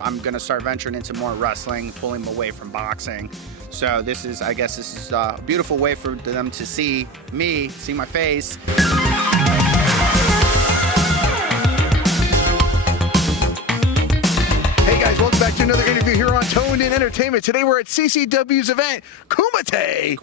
I'm gonna start venturing into more wrestling, pulling away from boxing. So this is, I guess this is a beautiful way for them to see me, see my face. Hey guys, welcome back to another interview here on Toned In Entertainment. Today we're at CCW's event, KUMITE.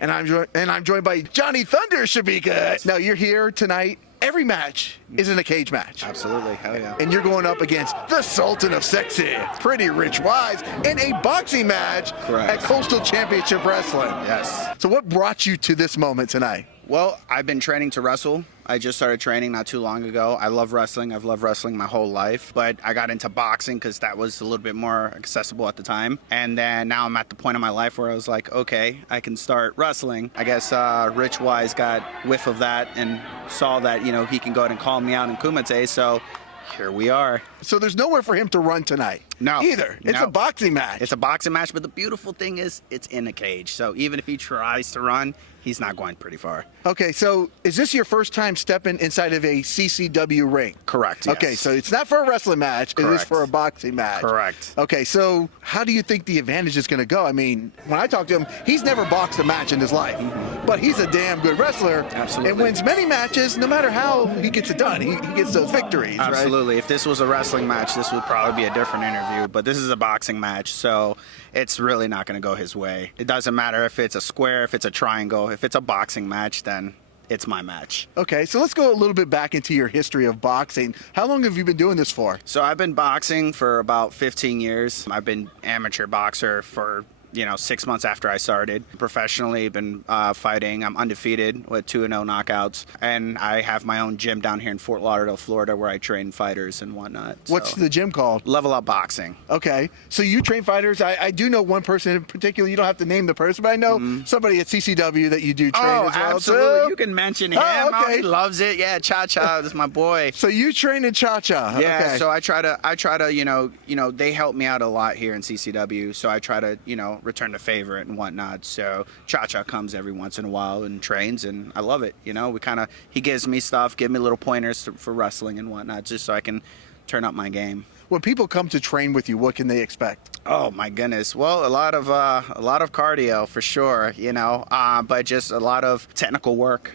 And I'm joined by Jonny Thunder Scibica. Now you're here tonight. Every match isn't a cage match. Absolutely, hell yeah. And you're going up against the Sultan of Sexy, Pretty Rich Wise, in a boxing match at Coastal Championship Wrestling. Yes. So what brought you to this moment tonight? Well, I've been training to wrestle. I just started training not too long ago. I love wrestling. I've loved wrestling my whole life, but I got into boxing because that was a little bit more accessible at the time. And then now I'm at the point in my life where I was like, okay, I can start wrestling. I guess Rich Wise got whiff of that and saw that, you know, he can go ahead and call me out in KUMITE. So here we are. So there's nowhere for him to run tonight. No. Either. It's a boxing match. It's a boxing match, but the beautiful thing is it's in a cage. So even if he tries to run, he's not going pretty far. Okay, so is this your first time stepping inside of a CCW ring? Correct, yes. Okay, so it's not for a wrestling match. Correct. It is for a boxing match. Correct. Okay, so how do you think the advantage is going to go? I mean, when I talk to him, he's never boxed a match in his life, but he's a damn good wrestler. Absolutely. And wins many matches, no matter how he gets it done. He gets those victories, Absolutely. right? If this was a wrestling match, this would probably be a different interview, but this is a boxing match, so it's really not going to go his way. It doesn't matter if it's a square, if it's a triangle. If it's a boxing match, then it's my match. Okay, so let's go a little bit back into your history of boxing. How long have you been doing this for? So I've been boxing for about 15 years. I've been amateur boxer for 6 months after I started. Professionally, been fighting. I'm undefeated with 2-0 knockouts. And I have my own gym down here in Fort Lauderdale, Florida, where I train fighters and whatnot. What's the gym called? Level Up Boxing. Okay, so you train fighters. I do know one person in particular. You don't have to name the person, but I know somebody at CCW that you do train as well. Absolutely. So, you can mention him. Oh, okay. He loves it. Yeah, Cha-Cha. This is my boy. So you train in Cha-Cha. Yeah, Okay. so I try to, they help me out a lot here in CCW, so I try to, return the favor and whatnot. So Cha-Cha comes every once in a while and trains, and I love it. He gives me stuff, give me little pointers for wrestling and whatnot, just so I can turn up my game. When people come to train with you, what can they expect? Oh my goodness! Well, a lot of cardio for sure, but just a lot of technical work.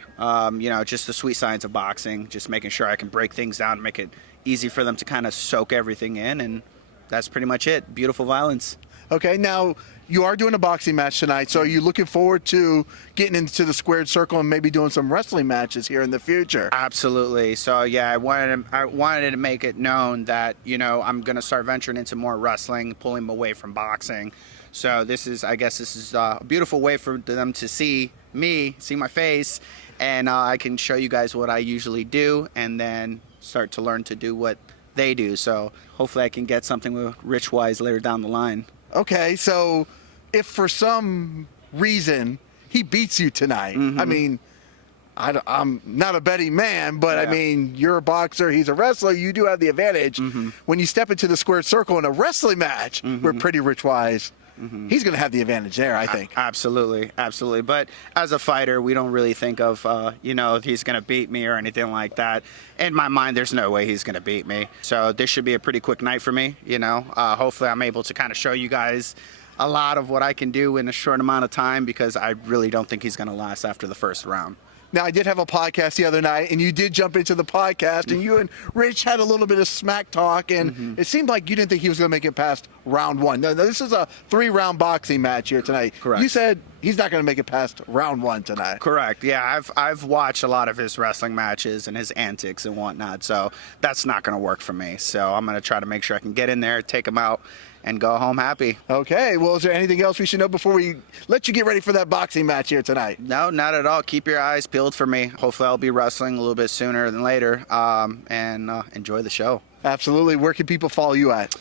Just the sweet science of boxing, just making sure I can break things down, make it easy for them to kind of soak everything in, and that's pretty much it. Beautiful violence. Okay, now you are doing a boxing match tonight, so are you looking forward to getting into the squared circle and maybe doing some wrestling matches here in the future? Absolutely. So yeah, I wanted to make it known that I'm gonna start venturing into more wrestling, pulling away from boxing. So this is, I guess this is a beautiful way for them to see me, see my face, and I can show you guys what I usually do, and then start to learn to do what they do. So hopefully I can get something with Rich Wise later down the line. Okay, so if for some reason he beats you tonight, I mean, I'm not a betting man, but I mean, you're a boxer, he's a wrestler, you do have the advantage. When you step into the squared circle in a wrestling match with Pretty Rich Wise, he's going to have the advantage there, I think. Absolutely, absolutely. But as a fighter, we don't really think of, he's going to beat me or anything like that. In my mind, there's no way he's going to beat me. So this should be a pretty quick night for me, Hopefully I'm able to kind of show you guys a lot of what I can do in a short amount of time, because I really don't think he's going to last after the first round. Now, I did have a podcast the other night, and you did jump into the podcast, and you and Rich had a little bit of smack talk, and it seemed like you didn't think he was going to make it past round one. No, this is a 3-round boxing match here tonight. Correct. You said he's not going to make it past round one tonight. Correct. Yeah, I've watched a lot of his wrestling matches and his antics and whatnot, so that's not going to work for me. So I'm going to try to make sure I can get in there, take him out, and go home happy. Okay, well, is there anything else we should know before we let you get ready for that boxing match here tonight? No, not at all. Keep your eyes peeled for me. Hopefully I'll be wrestling a little bit sooner than later, and enjoy the show. Absolutely. Where can people follow you at?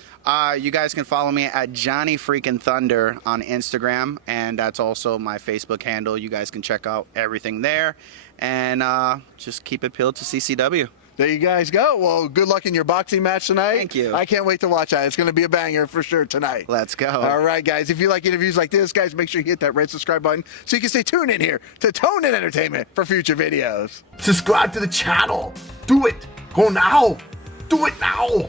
You guys can follow me at Jonny freaking Thunder on Instagram, and that's also my Facebook handle. You guys can check out everything there, and just keep it peeled to CCW. There you guys go. Well, good luck in your boxing match tonight. Thank you. I can't wait to watch that. It's going to be a banger for sure tonight. Let's go. All right, guys. If you like interviews like this, guys, make sure you hit that red subscribe button so you can stay tuned in here to Toned In Entertainment for future videos. Subscribe to the channel. Do it. Go now. Do it now.